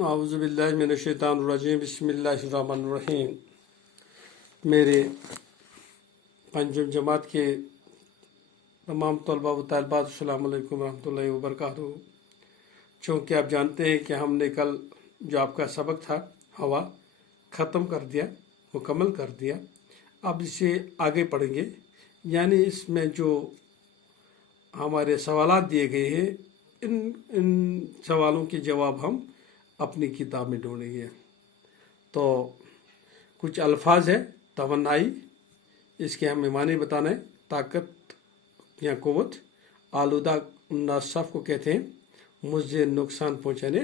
اعوذ باللہ من الشیطان الرجیم بسم اللہ الرحمن الرحیم۔ میرے پنجم جماعت کے تمام طلباء و طالبات السلام علیکم ورحمۃ اللہ وبرکاتہ۔ چونکہ آپ جانتے ہیں کہ ہم نے کل جو آپ کا سبق تھا ہوا ختم کر دیا، مکمل کر دیا، اب اسے آگے پڑھیں گے۔ یعنی اس میں جو ہمارے سوالات دیے گئے ہیں ان سوالوں کے جواب ہم اپنی کتاب میں ڈھونڈیں گے۔ تو کچھ الفاظ ہے توانائی، اس کے ہمیں معنی بتانا ہے۔ طاقت یا قوت، آلودہ ناصاف کو کہتے ہیں مجھے نقصان پہنچانے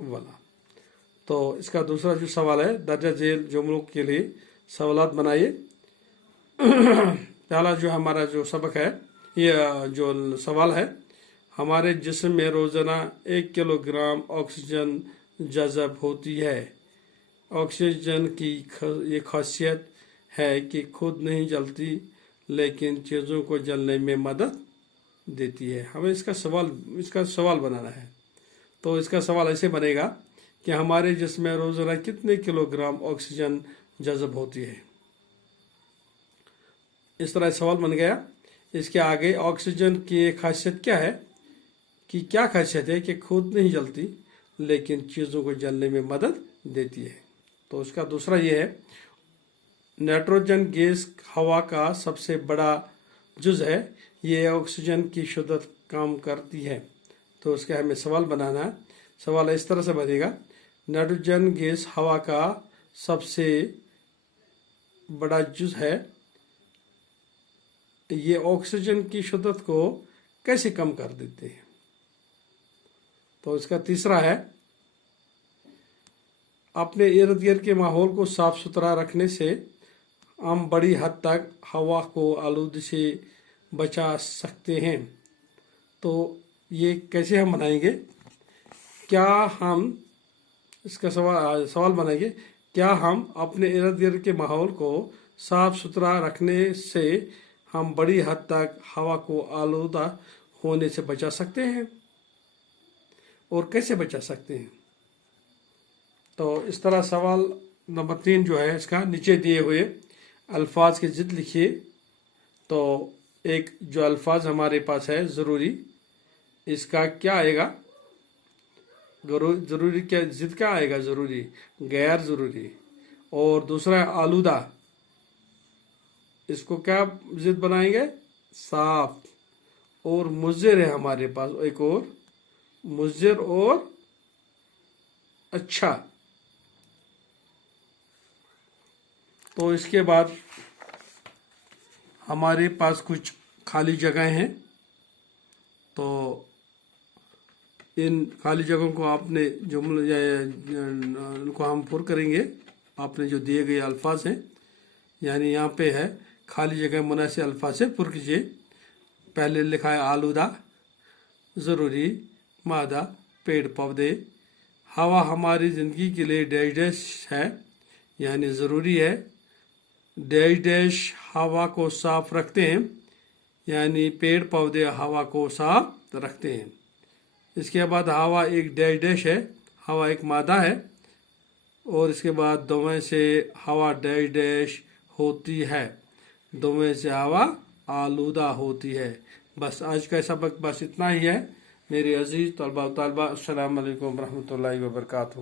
والا۔ تو اس کا دوسرا جو سوال ہے درجہ ذیل جملوں کے لیے سوالات بنائیے۔ پہلا جو ہمارا جو سبق ہے، یہ جو سوال ہے، ہمارے جسم میں روزانہ 1 کلو گرام آکسیجن جذب ہوتی ہے۔ آکسیجن کی یہ خاصیت ہے کہ خود نہیں جلتی لیکن چیزوں کو جلنے میں مدد دیتی ہے۔ ہمیں اس کا سوال بنانا ہے۔ تو اس کا سوال ایسے بنے گا کہ ہمارے جسم میں روزانہ کتنے کلو گرام آکسیجن جذب ہوتی ہے۔ اس طرح سوال بن گیا۔ اس کے آگے آکسیجن کی خاصیت کیا ہے، کہ کیا خاصیت ہے کہ خود نہیں جلتی لیکن چیزوں کو جلنے میں مدد دیتی ہے۔ تو اس کا دوسرا یہ ہے نائٹروجن گیس ہوا کا سب سے بڑا جز ہے، یہ آکسیجن کی شدت کم کرتی ہے۔ تو اس کا ہمیں سوال بنانا ہے۔ سوال اس طرح سے بنے گا نائٹروجن گیس ہوا کا سب سے بڑا جز ہے، یہ آکسیجن کی شدت کو کیسے کم کر دیتے ہیں۔ تو اس کا تیسرا ہے اپنے ارد گرد کے ماحول کو صاف ستھرا رکھنے سے ہم بڑی حد تک ہوا کو آلودگی سے بچا سکتے ہیں۔ تو یہ کیسے ہم بنائیں گے؟ کیا ہم اس کا سوال بنائیں گے، کیا ہم اپنے ارد گرد کے ماحول کو صاف ستھرا رکھنے سے ہم بڑی حد تک ہوا کو آلودہ ہونے سے بچا سکتے ہیں، اور کیسے بچا سکتے ہیں؟ تو اس طرح سوال نمبر 3 جو ہے اس کا نیچے دیے ہوئے الفاظ کی ضد لکھیے۔ تو ایک جو الفاظ ہمارے پاس ہے ضروری، اس کا کیا آئے گا؟ ضروری کیا ضد کیا آئے گا؟ ضروری، غیر ضروری۔ اور دوسرا ہے آلودہ، اس کو کیا ضد بنائیں گے؟ صاف۔ اور مضر ہے ہمارے پاس ایک اور، مضر اور اچھا۔ تو اس کے بعد ہمارے پاس کچھ خالی جگہیں ہیں۔ تو ان خالی جگہوں کو آپ نے ان کو ہم پر کریں گے۔ آپ نے جو دیے گئے الفاظ ہیں، یعنی یہاں پہ ہے خالی جگہ مناسب الفاظ سے پر کیجیے۔ پہلے لکھا ہے آلودہ، ضروری، مادہ، پیڑ پودے۔ ہوا ہماری زندگی کے لیے ڈیش ڈیش ہے، یعنی ضروری ہے۔ ڈیش ڈیش ہوا کو صاف رکھتے ہیں، یعنی پیڑ پودے ہوا کو صاف رکھتے ہیں۔ اس کے بعد ہوا ایک ڈیش ڈیش ہے، ہوا ایک مادہ ہے۔ اور اس کے بعد دھوئیں سے ہوا ڈیش ڈیش ہوتی ہے، دھوئیں سے ہوا آلودہ ہوتی ہے۔ بس آج کا سبق بس اتنا ہی ہے۔ میرے عزیز طلباء و طالبات السلام علیکم ورحمۃ اللہ وبرکاتہ۔